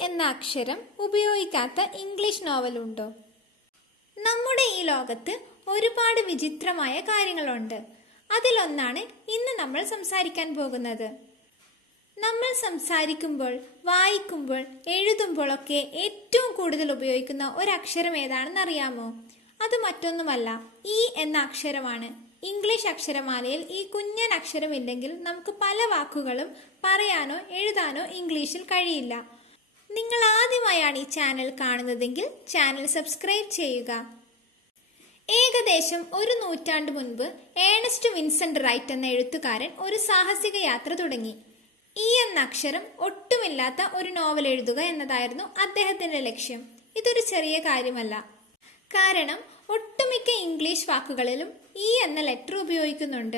എന്ന അക്ഷരം ഉപയോഗിക്കാത്ത ഇംഗ്ലീഷ് നോവലുണ്ടോ നമ്മുടെ ഈ ലോകത്ത് ഒരുപാട് വിചിത്രമായ കാര്യങ്ങളുണ്ട്. അതിലൊന്നാണ് ഇന്ന് നമ്മൾ സംസാരിക്കാൻ പോകുന്നത്. നമ്മൾ സംസാരിക്കുമ്പോൾ വായിക്കുമ്പോൾ എഴുതുമ്പോഴൊക്കെ ഏറ്റവും കൂടുതൽ ഉപയോഗിക്കുന്ന ഒരു ഏതാണെന്ന് അറിയാമോ? അത് മറ്റൊന്നുമല്ല. ഇ എന്ന അക്ഷരമാണ്. ഇംഗ്ലീഷ് അക്ഷരമാലയിൽ ഈ കുഞ്ഞൻ അക്ഷരമില്ലെങ്കിൽ നമുക്ക് പല വാക്കുകളും പറയാനോ എഴുതാനോ ഇംഗ്ലീഷിൽ കഴിയില്ല. നിങ്ങൾ ആദ്യമായാണ് ഈ ചാനൽ കാണുന്നതെങ്കിൽ ചാനൽ സബ്സ്ക്രൈബ് ചെയ്യുക. ഏകദേശം ഒരു നൂറ്റാണ്ട് മുൻപ് ഏണസ്റ്റ് വിൻസെന്റ് റൈറ്റ് എന്ന എഴുത്തുകാരൻ ഒരു സാഹസിക യാത്ര തുടങ്ങി. ഈ എന്ന അക്ഷരം ഒട്ടുമില്ലാത്ത ഒരു നോവൽ എഴുതുക എന്നതായിരുന്നു അദ്ദേഹത്തിന്റെ ലക്ഷ്യം. ഇതൊരു ചെറിയ കാര്യമല്ല. കാരണം ഒട്ടുമിക്ക ഇംഗ്ലീഷ് വാക്കുകളിലും ഈ എന്ന ലെറ്റർ ഉപയോഗിക്കുന്നുണ്ട്.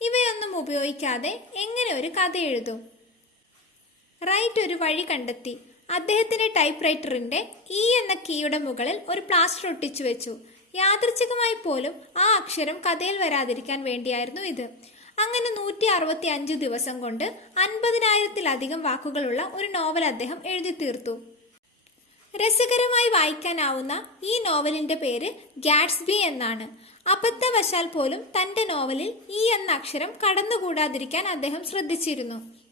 ഇവയൊന്നും ഉപയോഗിക്കാതെ എങ്ങനെ ഒരു കഥ എഴുതും? റൈറ്റ് ഒരു വഴി കണ്ടെത്തി. അദ്ദേഹത്തിന്റെ ടൈപ്പ് റൈറ്ററിന്റെ ഇ എന്ന കീയുടെ മുകളിൽ ഒരു പ്ലാസ്റ്റർ ഒട്ടിച്ചു വെച്ചു. യാദൃച്ഛികമായി പോലും ആ അക്ഷരം കഥയിൽ വരാതിരിക്കാൻ വേണ്ടിയായിരുന്നു ഇത്. അങ്ങനെ നൂറ്റി അറുപത്തി അഞ്ച് ദിവസം കൊണ്ട് അൻപതിനായിരത്തിലധികം വാക്കുകളുള്ള ഒരു നോവൽ അദ്ദേഹം എഴുതി തീർത്തു. രസകരമായി വായിക്കാനാവുന്ന ഈ നോവലിന്റെ പേര് ഗാറ്റ്സ്ബി എന്നാണ്. അബദ്ധവശാൽ പോലും തന്റെ നോവലിൽ ഈ എന്ന അക്ഷരം കടന്നുകൂടാതിരിക്കാൻ അദ്ദേഹം ശ്രദ്ധിച്ചിരുന്നു.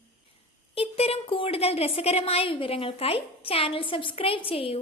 ഇത്തരം കൂടുതൽ രസകരമായ വിവരങ്ങൾക്കായി ചാനൽ സബ്സ്ക്രൈബ് ചെയ്യൂ.